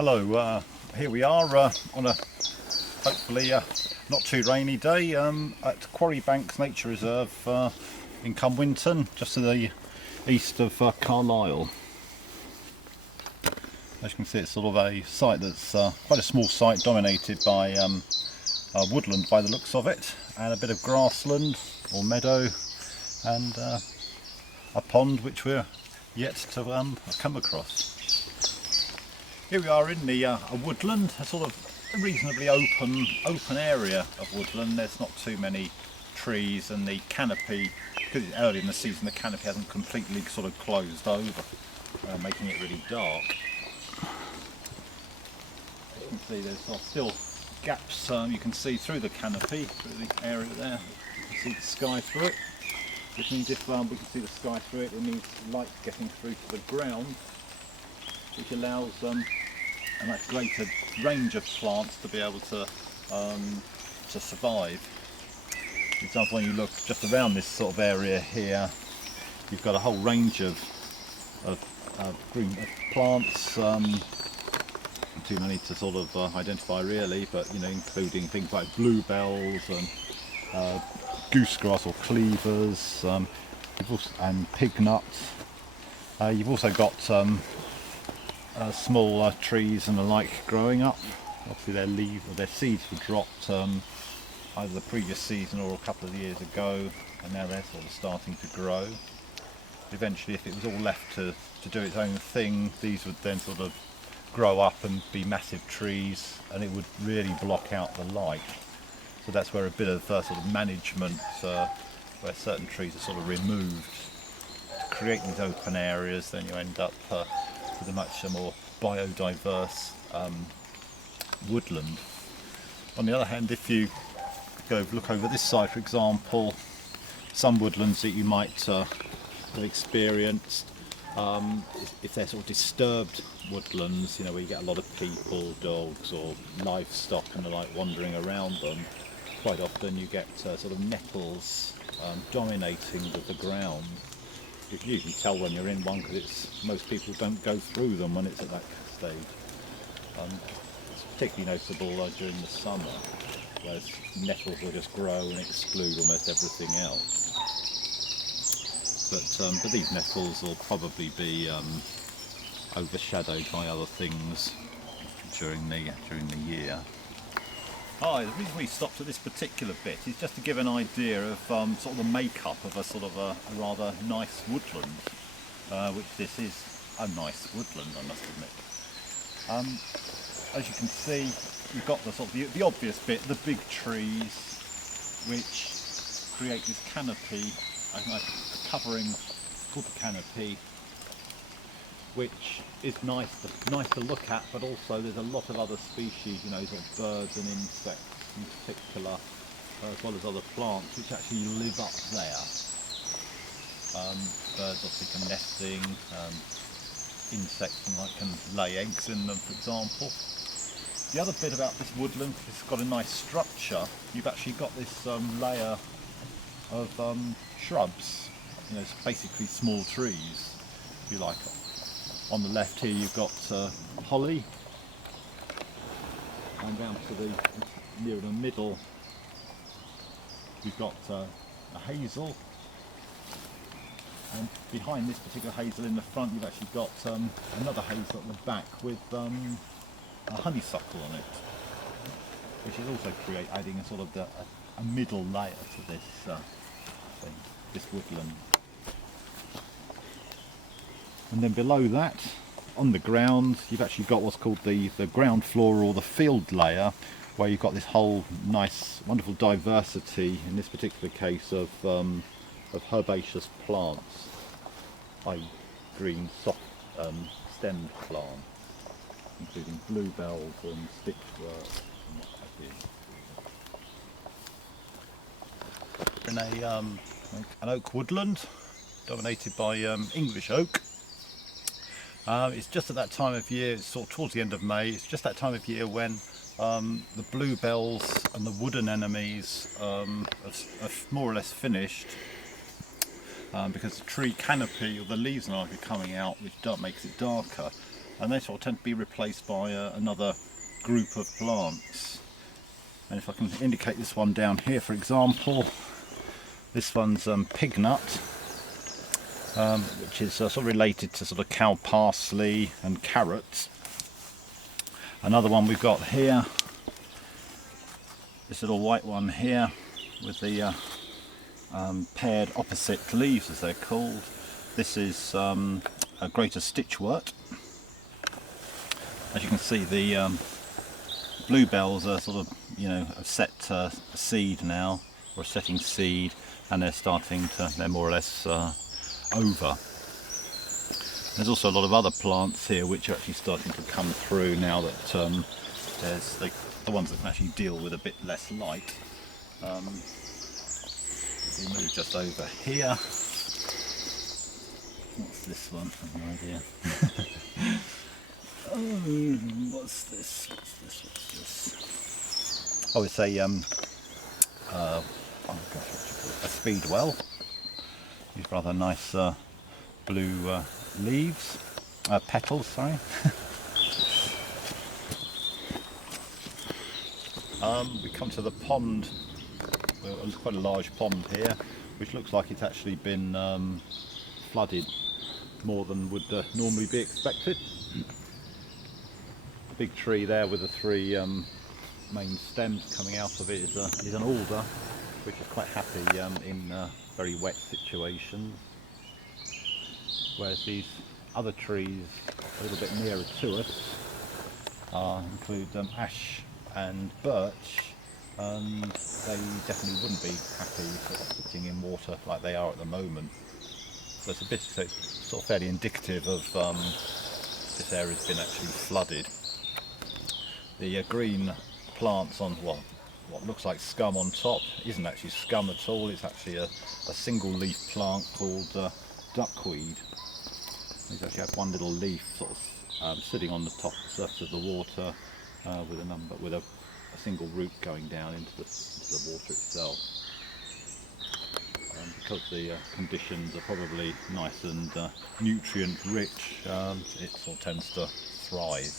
Hello, here we are on a hopefully not too rainy day at Quarry Nature Reserve in Cumwinton, just to the east of Carlisle. As you can see, it's sort of a site that's quite a small site, dominated by woodland by the looks of it, and a bit of grassland or meadow, and a pond which we're yet to come across. Here we are in the a woodland, a sort of a reasonably open area of woodland. There's not too many trees, and the canopy, because it's early in the season, the canopy hasn't completely sort of closed over, making it really dark. As you can see, there's still gaps you can see through the canopy, through the area there. You can see the sky through it, which means if we can see the sky through it, it means light getting through to the ground, which allows a much greater range of plants to be able to survive. For example, when you look just around this sort of area here, you've got a whole range of green plants, too many to sort of identify really, but including things like bluebells and goosegrass or cleavers, and pig nuts. You've also got small trees and the like growing up. Obviously their seeds were dropped either the previous season or a couple of years ago, and now they're sort of starting to grow. Eventually, if it was all left to do its own thing, these would then sort of grow up and be massive trees, and it would really block out the light. So that's where a bit of sort of management, where certain trees are sort of removed to create these open areas, then you end up with a much more biodiverse woodland. On the other hand, if you go look over this side, for example, some woodlands that you might have experienced, if they're sort of disturbed woodlands, where you get a lot of people, dogs or livestock and the like wandering around them, quite often you get sort of nettles dominating the ground. You can tell when you're in one, because most people don't go through them when it's at that stage. It's particularly noticeable during the summer, where nettles will just grow and exclude almost everything else. But these nettles will probably be overshadowed by other things during the year. Hi, the reason we stopped at this particular bit is just to give an idea of sort of the makeup of a sort of a rather nice woodland, which this is a nice woodland, I must admit. As you can see, you've got the sort of the obvious bit, the big trees, which create this canopy, a covering called the canopy, which is nice to look at, but also there's a lot of other species, sort of birds and insects in particular, as well as other plants, which actually live up there. Birds obviously can nesting, insects and like can lay eggs in them, for example. The other bit about this woodland, it's got a nice structure. You've actually got this layer of shrubs, it's basically small trees, if you like. On the left here you've got holly, and down to the near the middle you've got a hazel, and behind this particular hazel in the front you've actually got another hazel at the back with a honeysuckle on it, which is also adding a sort of a middle layer to this woodland. And then below that, on the ground, you've actually got what's called the ground floor or the field layer, where you've got this whole nice, wonderful diversity, in this particular case, of herbaceous plants, i.e. green, soft stemmed plants, including bluebells and stitchwort and what have you. We're in an oak woodland, dominated by English oak. It's just at that time of year, it's sort of towards the end of May, it's just that time of year when the bluebells and the wood anemones are more or less finished, because the tree canopy, or the leaves are coming out, which makes it darker. and they sort of tend to be replaced by another group of plants. And if I can indicate this one down here, for example, this one's pig nut, which is sort of related to sort of cow parsley and carrots. Another one we've got here, this little white one here with the paired opposite leaves, as they're called. This is a greater stitchwort. As you can see, the bluebells are sort of, have set a seed now, or setting seed, and they're more or less over. There's also a lot of other plants here which are actually starting to come through now that there's the ones that can actually deal with a bit less light. We move just over here. What's this one? I have no idea. Oh, what's this? Oh, it's a speedwell. These rather nice blue leaves, petals, sorry. We come to the pond. There's quite a large pond here, which looks like it's actually been flooded more than would normally be expected. The big tree there with the three main stems coming out of it is an alder, which is quite happy in very wet situations, whereas these other trees a little bit nearer to us include ash and birch, and they definitely wouldn't be happy sitting in water like they are at the moment. So it's sort of fairly indicative of this area's been actually flooded. The green plants on what looks like scum on top isn't actually scum at all. It's actually a single leaf plant called duckweed. These actually have one little leaf sort of sitting on the top surface of the water with a single root going down into the water itself. Because the conditions are probably nice and nutrient rich, it sort of tends to thrive.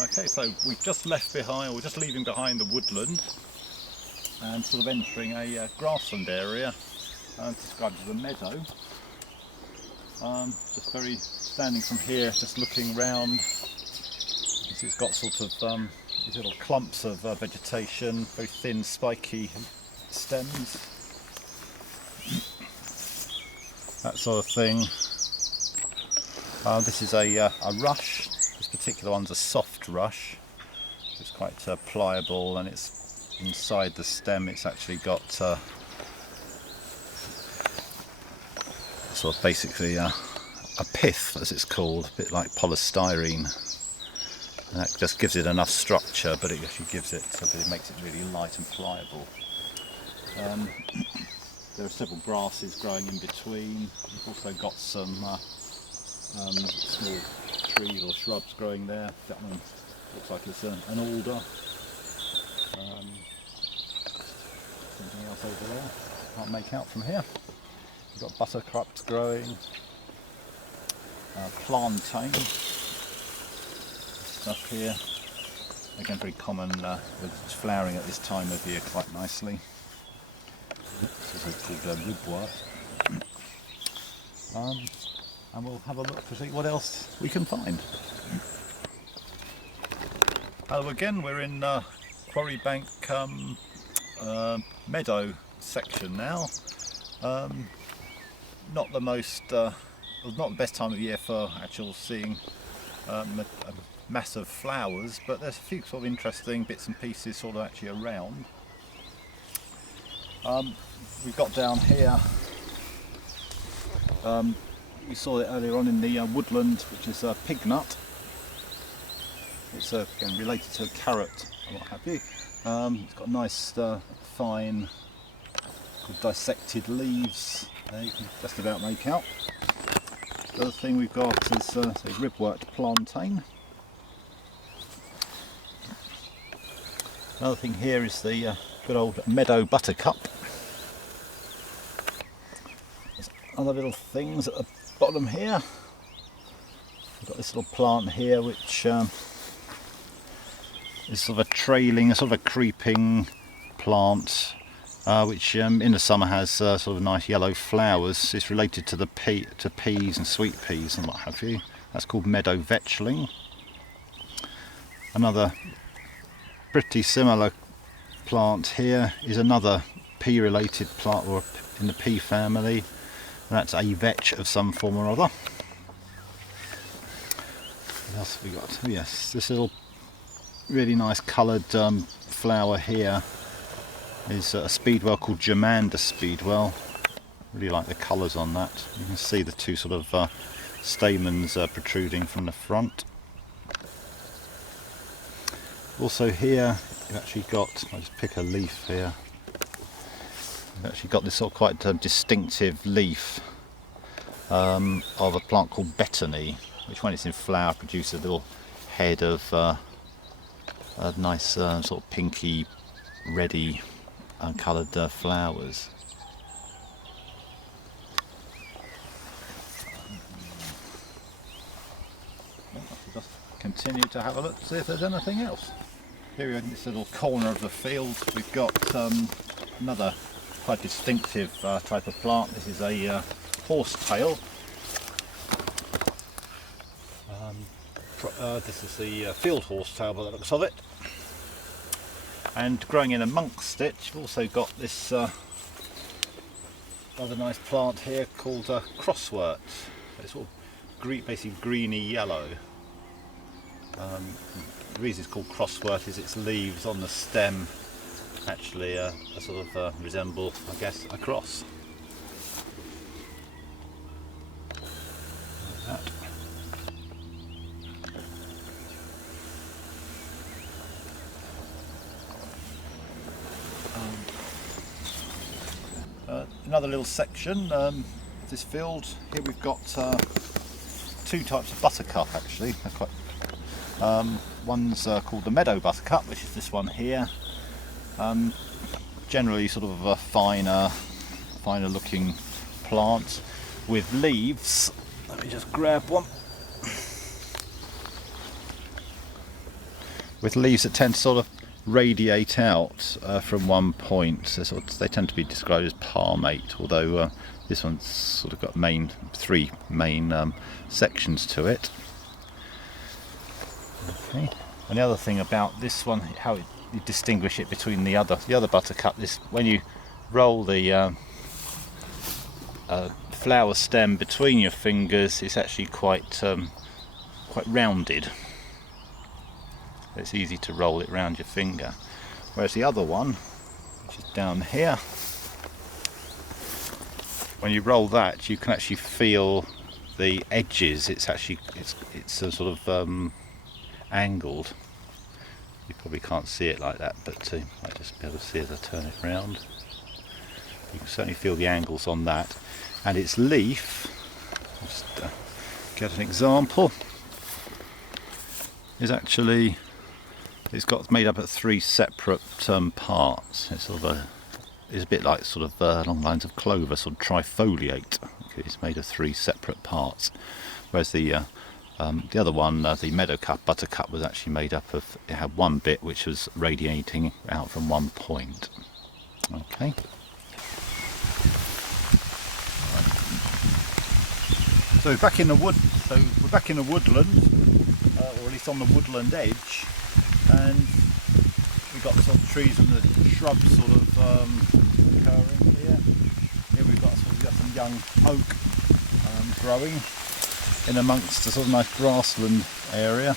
Okay, so we've just we're just leaving behind the woodland and sort of entering a grassland area, described as a meadow. Standing from here, just looking round. It's got sort of these little clumps of vegetation, very thin, spiky stems, that sort of thing. This is a rush. This particular one's a soft rush. It's quite pliable, and it's inside the stem. It's actually got sort of basically a pith, as it's called, a bit like polystyrene. And that just gives it enough structure, but it actually makes it really light and pliable. There are several grasses growing in between. We've also got some small trees or shrubs growing there. That one looks like it's an alder. Something else over there, can't make out from here. We've got buttercups growing, plantain stuff here. Again, very common, it's flowering at this time of year quite nicely. This is called ribwort. And we'll have a look to see what else we can find. Again, we're in Quarry Bank meadow section now. Not the best time of year for actual seeing massive flowers, but there's a few sort of interesting bits and pieces sort of actually around. We've got down here, we saw it earlier on in the woodland, which is a pig nut. It's again related to a carrot and what have you. It's got nice fine dissected leaves there, you can just about make out. The other thing we've got is a ribworked plantain. Another thing here is the good old meadow buttercup. There's other little things at the bottom here. We've got this little plant here which is sort of a trailing, sort of a creeping plant which in the summer has sort of nice yellow flowers. It's related to the peas and sweet peas and what have you. That's called meadow vetchling. Another pretty similar plant here is another pea related plant, or in the pea family, and that's a vetch of some form or other. What else have we got? Oh yes, this little really nice coloured flower here is a speedwell called Germander speedwell. Really like the colours on that. You can see the two sort of stamens protruding from the front. Also here you've actually got, I'll just pick a leaf here, you've actually got this sort of quite distinctive leaf of a plant called betony, which when it's in flower produces a little head of a nice sort of pinky, reddy coloured flowers. Just continue to have a look to see if there's anything else. Here in this little corner of the field we've got another quite distinctive type of plant. This is a horsetail. This is the field horsetail by the looks of it. And growing in amongst it, you've also got this rather nice plant here called crosswort. It's sort of basically greeny yellow. The reason it's called crosswort is its leaves on the stem actually sort of resemble, I guess, a cross. Like that. Another little section of this field. Here we've got two types of buttercup actually. They're quite, one's called the meadow buttercup, which is this one here. Generally sort of a finer looking plant with leaves. Let me just grab one. With leaves that tend to sort of radiate out from one point. They tend to be described as palmate, although this one's sort of got three main sections to it. Okay. And the other thing about this one, how you distinguish it between the other buttercup, is when you roll the flower stem between your fingers, it's actually quite rounded. It's easy to roll it around your finger, whereas the other one, which is down here, when you roll that, you can actually feel the edges. It's a sort of angled. You probably can't see it like that, but you might just be able to see as I turn it round. You can certainly feel the angles on that, and its leaf. Just get an example. Is actually. It's made up of three separate parts. It's sort of it's a bit like sort of along the lines of clover, sort of trifoliate. It's made of three separate parts, whereas the other one, the meadow buttercup, was actually made up of. It had one bit which was radiating out from one point. Okay. So back in the wood. So we're back in the woodland, or at least on the woodland edge. And we've got some trees and the shrubs sort of occurring here. Here we've got some young oak growing in amongst a sort of nice grassland area.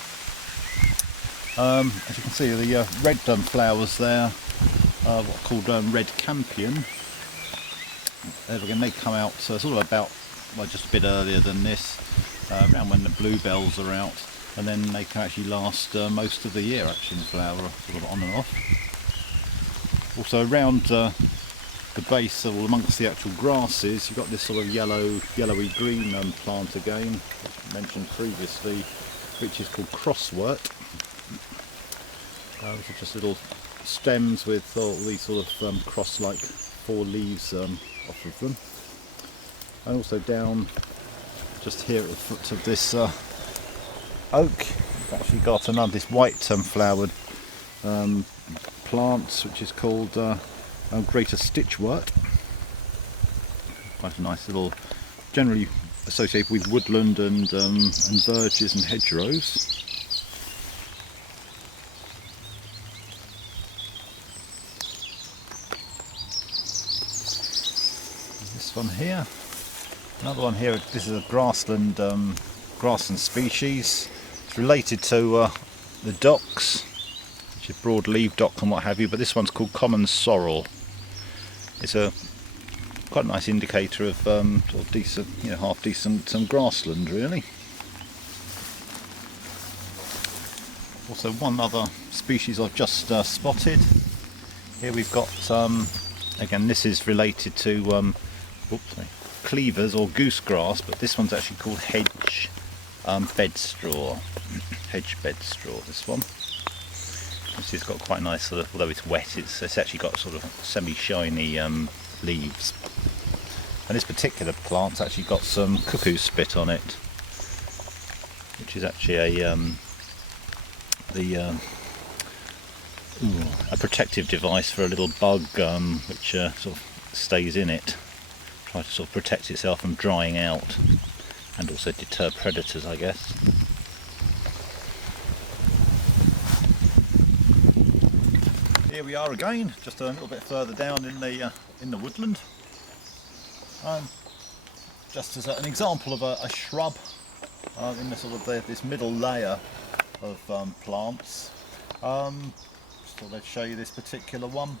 As you can see, the red flowers there what are called red campion. Again, they come out sort of about, well, just a bit earlier than this, around when the bluebells are out, and then they can actually last most of the year actually in flower, sort of on and off. Also around the base, or amongst the actual grasses, you've got this sort of yellowy green plant again, as mentioned previously, which is called crosswort. Which are just little stems with all these sort of cross-like 4 leaves off of them. And also down just here at the foot of this oak, we've actually got another, this white flowered plant, which is called greater stitchwort. Quite a nice little, generally associated with woodland and verges and hedgerows. This one here, another one here. This is a grassland species. It's related to the docks, which is broad-leaved dock and what have you, but this one's called common sorrel. It's a quite a nice indicator of sort of decent, half decent grassland really. Also, one other species I've just spotted. Here we've got again, this is related to cleavers or goosegrass, but this one's actually called hedge bedstraw. Hedge bedstraw, this one. This has got quite a nice sort of, although it's wet, it's actually got sort of semi-shiny leaves. And this particular plant's actually got some cuckoo spit on it, which is actually a protective device for a little bug which sort of stays in it, try to sort of protect itself from drying out, and also deter predators, I guess. Here we are again, just a little bit further down in the woodland. Just as an example of a shrub in the sort of this middle layer of plants. Just thought I'd show you this particular one.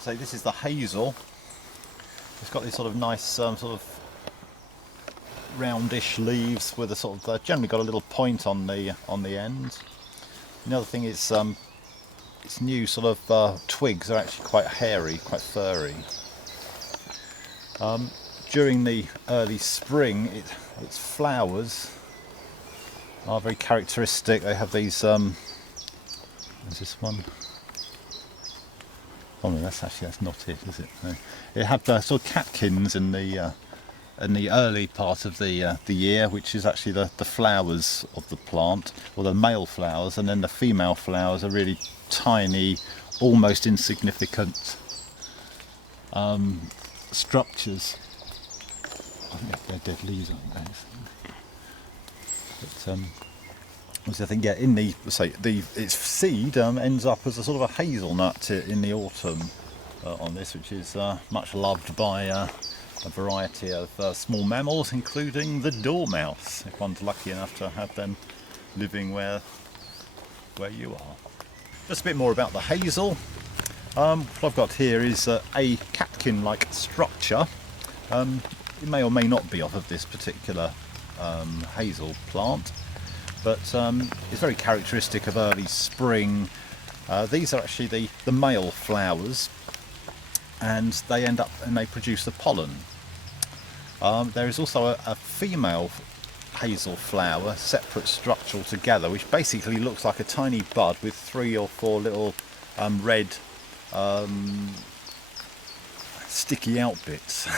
So this is the hazel. It's got these sort of nice sort of roundish leaves with a sort of generally got a little point on the end. Another thing is its new sort of twigs are actually quite hairy, quite furry. During the early spring, its flowers are very characteristic. They have these. There's this one. Oh no, that's not it, is it? No. It had sort of catkins in the early part of the year, which is actually the flowers of the plant, or the male flowers, and then the female flowers are really tiny, almost insignificant structures. I think they're dead leaves, aren't they? But I think, yeah, in its seed ends up as a sort of a hazelnut in the autumn on this, which is much loved by a variety of small mammals, including the dormouse, if one's lucky enough to have them living where you are. Just a bit more about the hazel. What I've got here is a catkin-like structure. It may or may not be off of this particular hazel plant, but it's very characteristic of early spring. These are actually the male flowers, and they end up and they produce the pollen. There is also a female hazel flower, separate structure altogether, which basically looks like a tiny bud with 3 or 4 little red sticky out bits.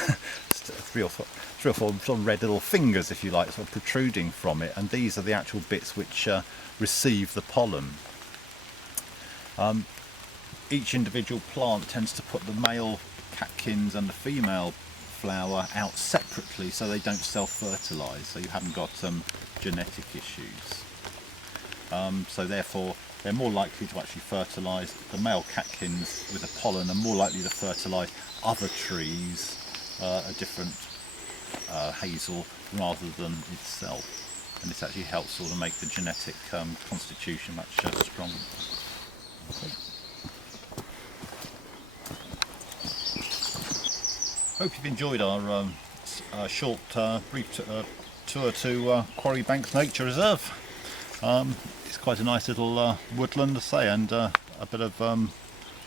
3 or 4 sort of red little fingers, if you like, sort of protruding from it, and these are the actual bits which receive the pollen. Each individual plant tends to put the male catkins and the female flower out separately, so they don't self-fertilise, so you haven't got genetic issues. So therefore they're more likely to actually fertilise, the male catkins with the pollen are more likely to fertilise other trees, a different hazel, rather than itself. And this actually helps sort of make the genetic constitution much stronger. Okay. Hope you've enjoyed our short, brief tour to Quarry Banks Nature Reserve. It's quite a nice little woodland, to say, and a bit of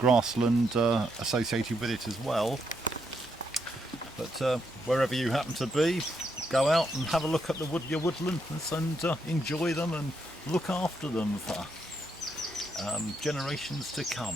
grassland associated with it as well. But wherever you happen to be, go out and have a look at your woodlands and enjoy them and look after them for generations to come.